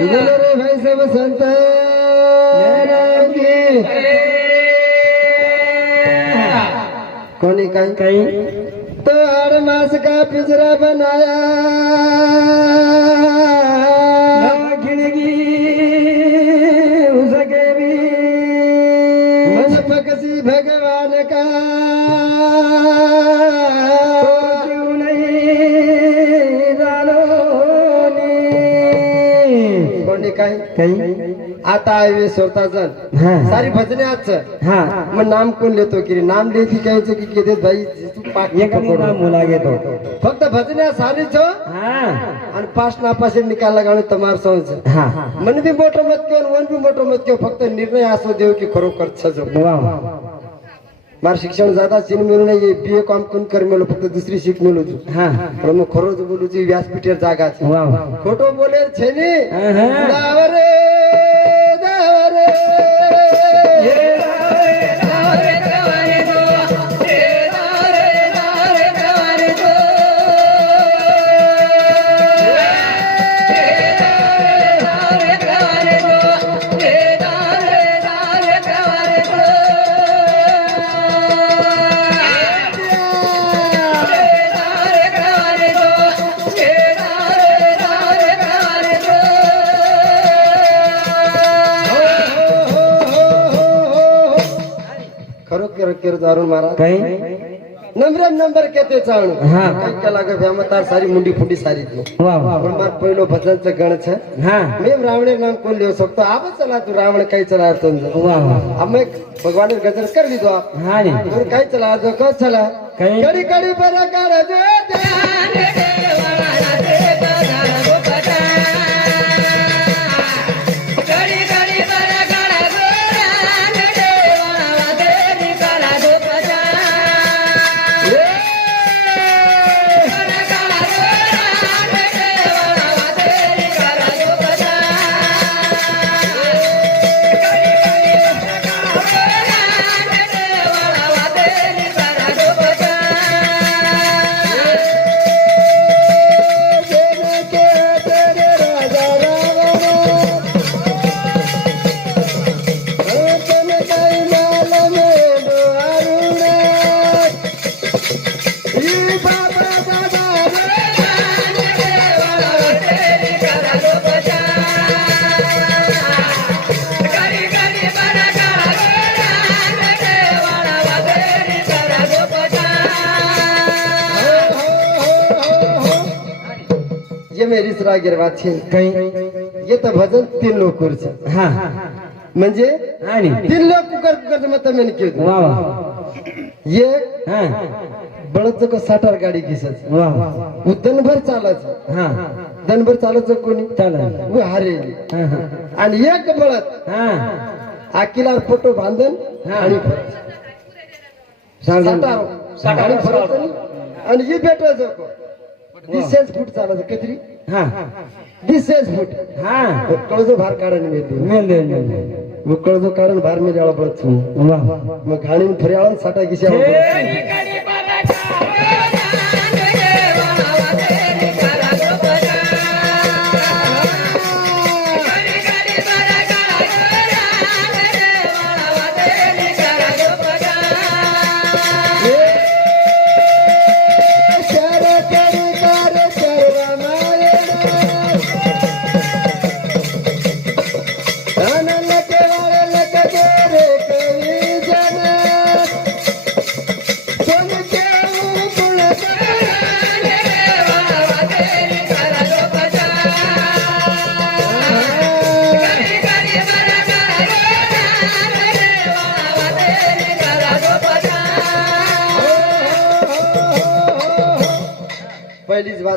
बोलो रे भाई सब संत की कोणी काही काही? तो हर मास का पिंजरा बनाया? कोणी काही? आता आहे स्वतः जण सारी भजने आजचं हा. मग नाम कोण लिहितो की? नाम लिहिती कायचं की किती नाम मुला घेतो. फक्त भजने सारी छो हा. आणि पाच नापासे निकाल लगावणे तमार हा. मन बी मोठं मत किंवा वन बी मोठं मत किंवा फक्त निर्णय असो देव की खरोखर सजो मार शिक्षण जादा सीन मिळून नाही बी ए कॉम करून कर मिळलो फक्त दुसरी शिक मिळू तू हा. मग खरोच बोलू ती व्यासपीठेर जागा वा वा खोटो बोले छेनी. दावरे दावरे केर जारून मारा. काय? नंबर नंबर केते चाण हां. काय सारी मुंडी फुंडी सारी दी वाह वाह ब्रह्मात पहिलो भजनच गण छ. हां. मैं रावणे नाम कोण लिहू शकतो? आब चला तू रावण काय चला तुम अब मैं भगवान गजर कर दी तो चला जो का चला. कड़ी कड़ी दे दे. गिरवात છે काही ये तर भजन तीन लोक છે हा। म्हणजे रे तीन लोक कुकर कुकर मत मैंने केलं. वा वा। एक हा। बळच को साठार गाडी घिसच वा उ दनभर चालत हा। दनभर चालत कोणी? चालेल उ हारे आणि एक बळत हा। आकिलार फोटो बांधन हा. आणि आणि आणि- आणि ही भेट जको दिसेच फूट चालत कतरी हा फूट हा कळजो भार काढायला मिळते मेल मेल मेल मग कळजो कारण भार मिळाला याळा पडत मग घाणीन फर्याळा साठा गिशा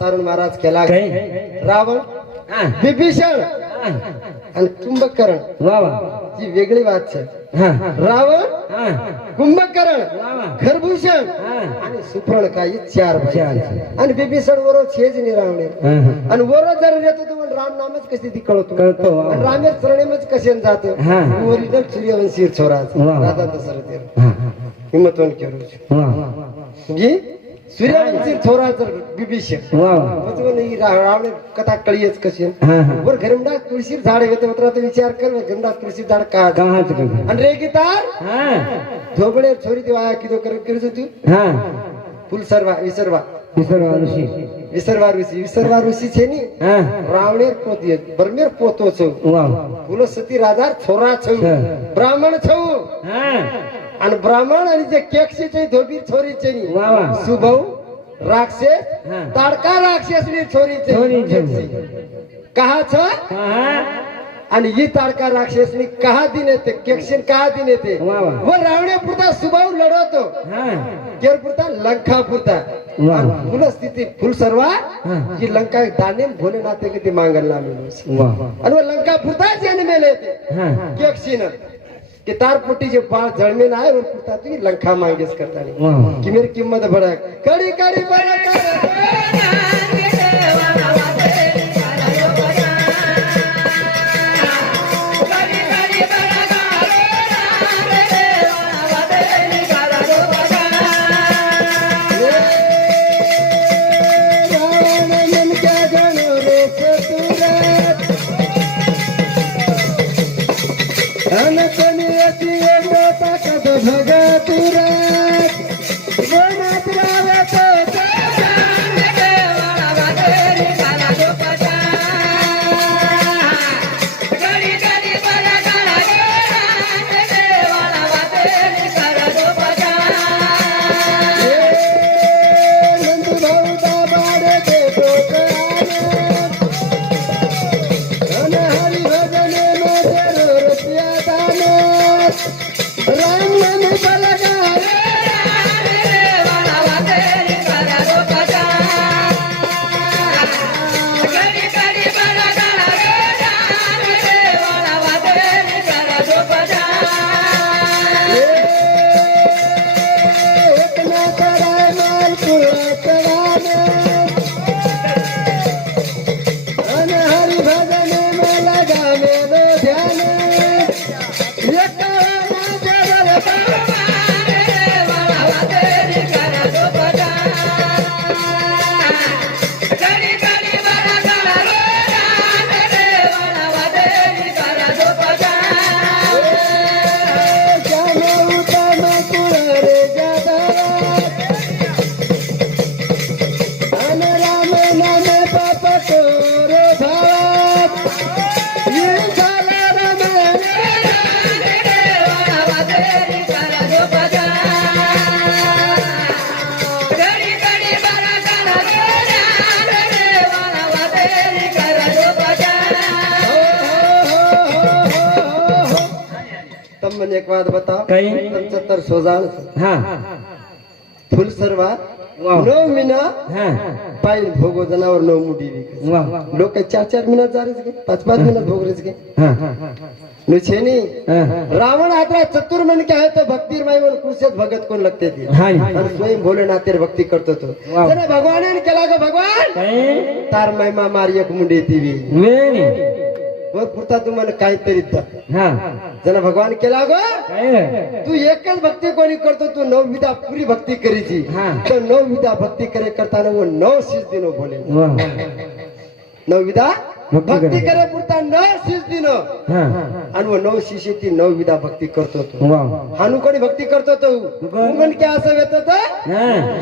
अरुण महाराज केला काही रावण हा. विभीषण आणि कुंभकर्ण. वा वा. ही वेगळी बात हा. रावण हा. कुंभकर्ण वा वा. खरभूषण हा. आणि सुप्रणका ही चार. आणि बिभीषण वरो छेज नि रावणे. हा हा. आणि वरो जर येतो तो पण राम नामच कशी ती कळतो? कळतो, वा. आणि रामेर चरणेमच कसे जातो? हा. ओरिजिनल सूर्यवंशी छोरा वा. राधा दशरथ हा हा. हिम्मतवन केरो वा वा. गी सूर्यवंशी थोरा जर बिभीषण वा म्हणजे रावणे कथा कळीच कशी? हा, वर घरमडा तुळशी झाड येते मात्र आता विचार कर घरमडा तुळशी झाड का गव्हाचं आणि रे गीतार हा. छोरी ती वाया किती करत करू तू फुल सर्वा विसरवा. विसरवा ऋषी. विसरवा ऋषी विसरवा ऋषी छे नी हा पोत ये पोतो छो वा फुल सती राजार छोरा छौ ब्राह्मण छौ आणि ब्राह्मण आणि जे केक्षीचे धोबी छोरीचे वा वा सुभाऊ राक्षस तडका राक्षसनी छोरीचे कहा छ? आणि ही ताडका राक्षसनी कहा दिन येते? केक्षीन कहा दिन येते? व रावण्यापुरता सुभाऊ लढवतो. केरपुरता लंका पुरता. फुल सर्वा की लंका दाने भोलेनाथ नाते किती मागायला लागलो आणि लंकापुरताच याने मेले येते केक्षीनं की तार पोटी जे बाळ जळमेन आहे वर पुरता ती लंका मागेस करतानी वा की मेरी किंमत बडा कडी कडी बडा सोजाव हा. फुल सर्वा नो मिना पाय नो मुडी चार चार मिनिट जारेच गे पाच पाच रावण आता चतुर मन के आहे तो भक्तीर माई वर भगत कोण लगते थे भोलेनाथ स्वयं भोले भक्ती करतो तो. जने भगवान केला का भगवान? तार महिमा मार एक मुंडी ती पुरता तुम्हाला काहीतरी हा. जना भगवान केला ग तू एकच भक्ती कोणी करतो? तू नऊ विधा पुरी भक्ती करीची. हा. तर नऊ विधा भक्ती करे करताना वो नऊ शीस दिनो बोले. वा. नऊ विधा भक्ती करे. पुरता नऊ शीस दिनो हा. आणि वो नऊ शिशे ती नऊ विधा भक्ती करतो हानू कोणी भक्ती करतो तो. उमन क्या? असं येत हा.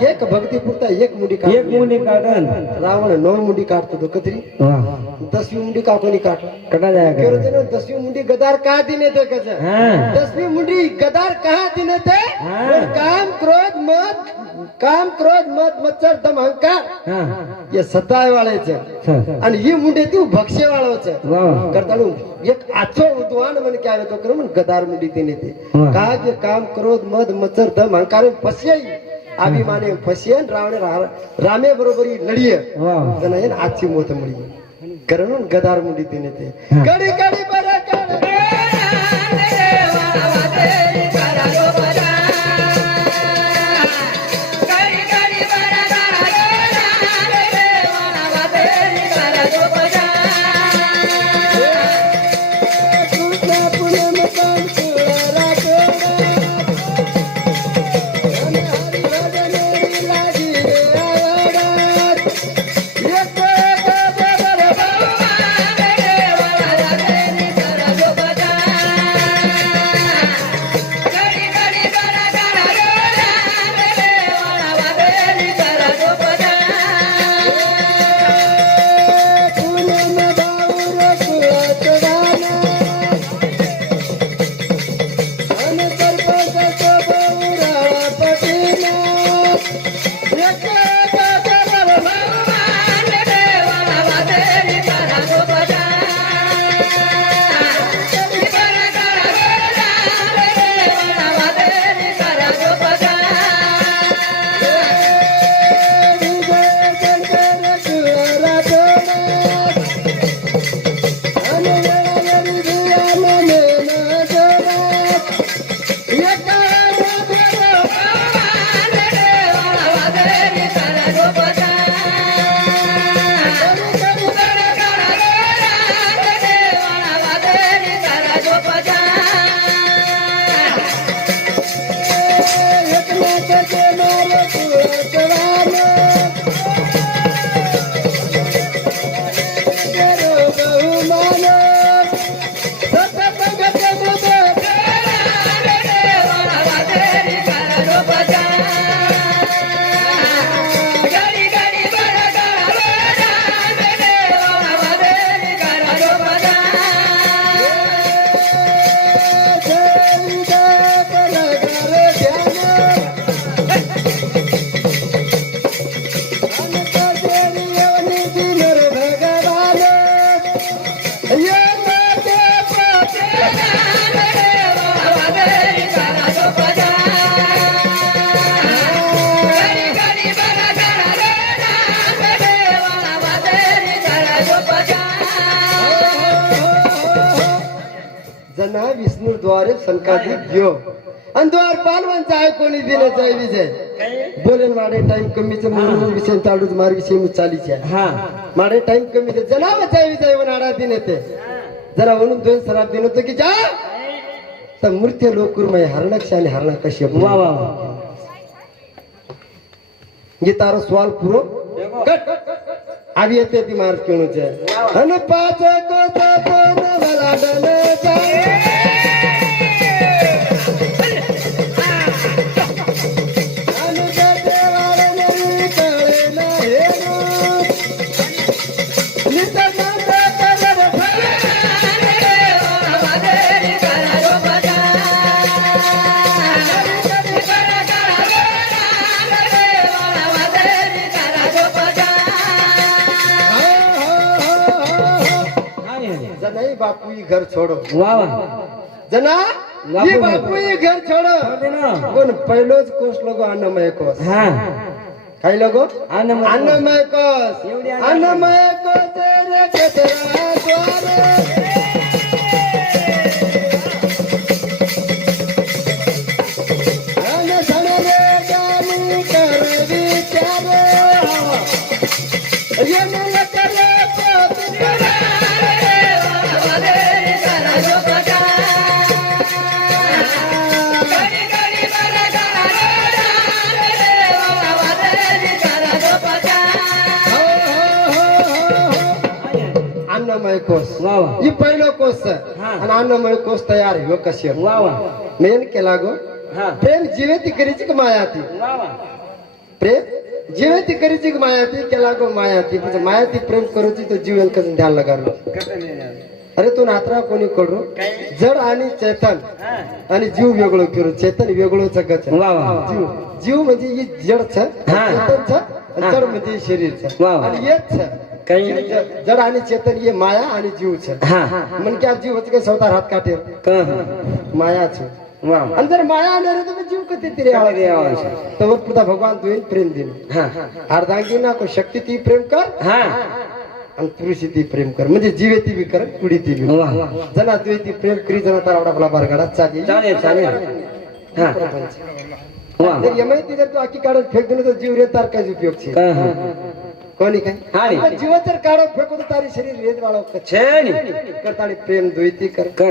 एक भक्ती पुरता एक मुंडी एक मुली काढन. रावण नऊ मुंडी काढतो तो कतरी वा. दसवी मुंडी का कोणी काढ जाया का? दसवी मुंडी गदार का दिने ते कस? दसवी मुंडी गदार कहा दिने ते? काम क्रोध मत काम क्रोध मत मच्छर दम अहंकार हा. सताय वाळायचं आणि ही मुंडी ती भक्ष्य वाळवायचं वा. करताना एक आचो उद्वान म्हण काय तो करू गदार मुंडी तिने ते. हा. का जे काम क्रोध मद मच्छर दम अहंकार फसये अभिमाने फसये रावणे रामे बरोबरी लढिय. आजची मोत मुडी कारण गदार मुंडी तिने ते. हा. कडी कड द्वारे संकाधिक देव आणि द्वारपाल म्हणजे आहे कोणी दिल्याचा आहे विजय? बोलेन माडे टाइम कमीच म्हणून विषय चालूच मार्ग शेम चालीचे हा. माडे टाइम कमी दे जनावचा विजय आडा दिन येते. जरा म्हणून दोन सराब दिन होतो की जा. तर मृत्य लोकुरमय हरणक्ष आणि हरणा कश्यप वा वा गीतारो सवाल पूरो. कट. आवी येते ती मार्ग केणूचे. अन पाच कोस बापुई घर छोडो वाह वाह जना ये घर छोडो कुन पहिलोज कोस लगो आनामय कोस हां काय लगो आनामय आनामय कोस आनामय कोस तेरे केतरा सोरे कोस. ही पहिलो कोस हा. आणि अन्नमय कोस तयार ह्यो कश्यप वा वा मेन केला गो. हा. प्रेम जीवे ती करीची की माया ती वा वा प्रेम जीवे ती करीची की माया ती केला गो माया ती म्हणजे माया ती प्रेम करूची तो जीवन कसं ध्यान? लगालो अरे तू नात्रा कोणी करू? जड आणि चेतन. आणि जीव वेगळं करू चेतन वेगळंच गच वा वा जीव. जीव म्हणजे ही जड छ हा. चेतन छ जड म्हणजे शरीर छ. आणि येच छ काही जड आणि चेतन ये माया आणि जीव छ। हा। मन क्या जीव होते काही स्वतः हात काटे? क माया छ। वा आणि जर माया आले रे तर जीव कधी तिरे. तर पुन्हा भगवान तुझे प्रेम दिन। हा। अर्धांगी ना को शक्ती ती प्रेम कर। हा। आणि पुरुषी ती प्रेम कर। म्हणजे जीवे ती बी कर कुडी ती बी जना तुझी ती प्रेम करी जना तारा आपला बरगाडा चालेल चालेल चालेल। हा। यमय ती जर तू आखी काढून फेक दिलं तर जीव रे तार काय उपयोग छे क हा कोणी काय? हा रे. पण जीव जर काढो फेको तर तारी शरीर रेत वाळव छेनी करताळी प्रेम द्वैती कर. क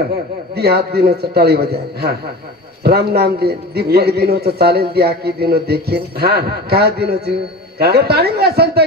दी हात दिनो टाळी बजा हा. राम नाम दे दीपक दिनो चालेल दी आखी दिनो देखील. हा. का दिनो जीव का? करताळी मला संत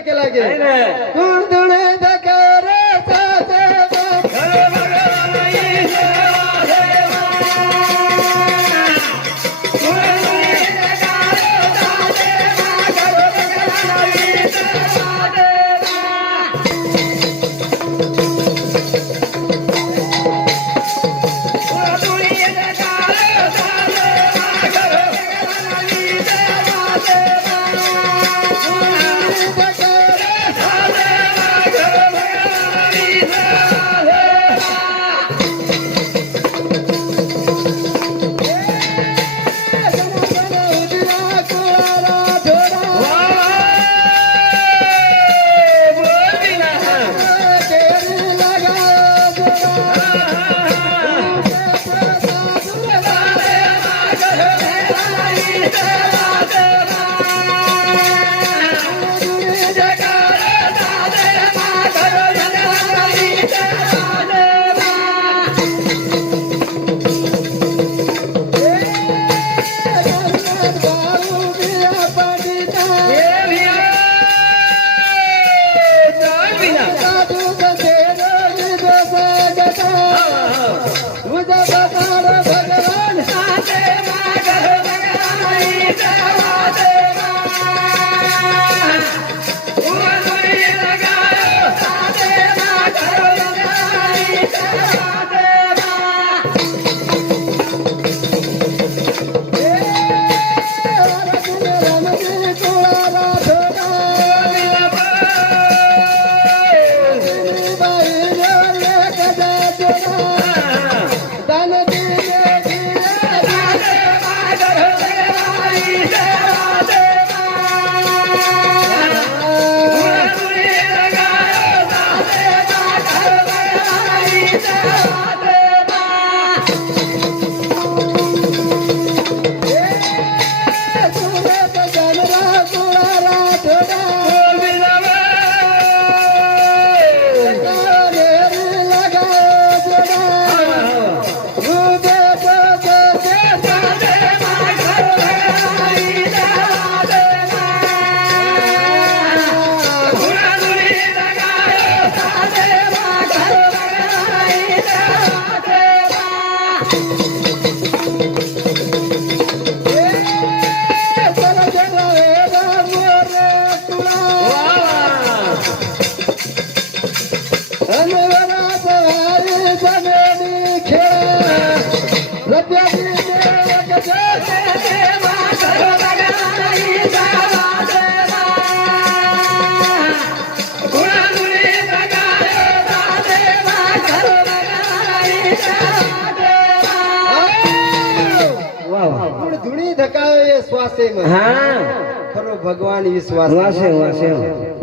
वासे वासे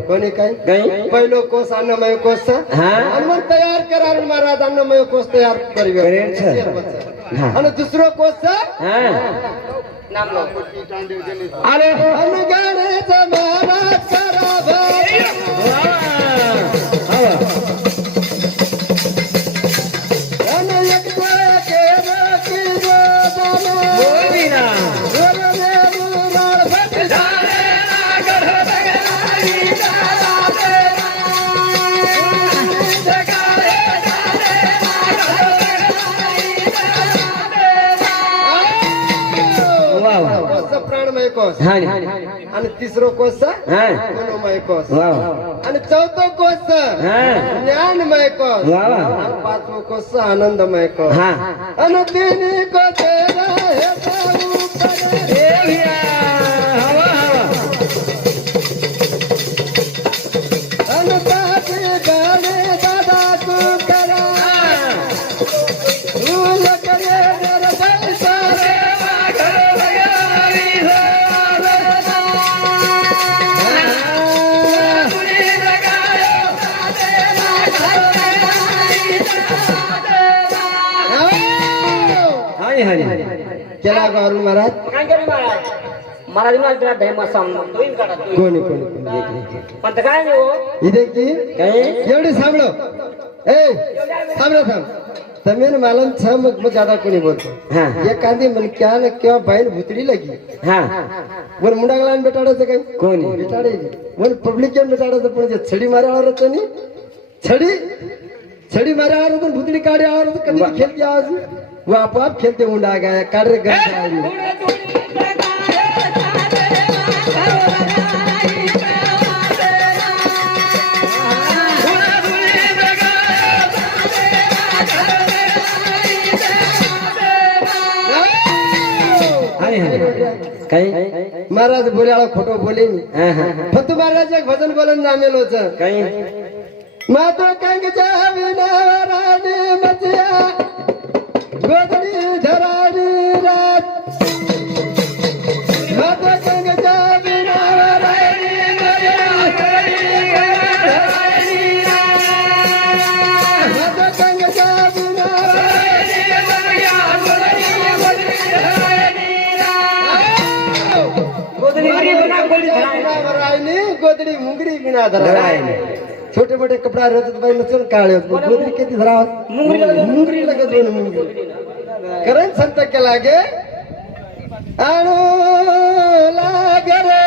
कोणी काय काही? पहिलो कोस अन्नमय कोस. हा. आणि मग तयार करार महाराज अन्नमय कोस तयार करीवे सर. हा. आणि दुसरो कोस हा? अरे अनुगाण्याचा महाराज करा कोस आणि तिसरो कोस? मनोमय कोस. आणि चौथो कोस? ज्ञानमय कोस. आणि पाचवो कोस? आनंदमय कोस. आणि तिन्ही कोसेरा का महाराज. कोणी कोणी एक, एक, पण तर काय नाही हो? एक. इथे की हा हा, एखादी मलक्यान किंवा बैल भुतडी लगी. हा. बेटाडे. वर पब्लिक आणि बेटाडायचं पण छडी माऱ्यावर होतं नी छडी? छडी माऱ्यावर होतं भुतडी काढ्यावर होतं कधी खेळ घ्या अजून वो आपोआप खेलते उंडा गाया काढ रे महाराज बोल्याला खोटो बोले फतु महाराज एक भजन बोलून नामेल होत। कहीं? मातो कंग जावी नावाराने ગોદડી ધરાડી રાત માતો કંગ જાવીના રાની માતો કંગ જાવીના રાની ગોદડી મુંગરી વિના ધરાય छोटे मोठे कपडा रहतात बाई नसेल काळे गोदरी किती धराव मुंगरी. लगत दोन मुंगरी. करण संत केला गे आणू लागरे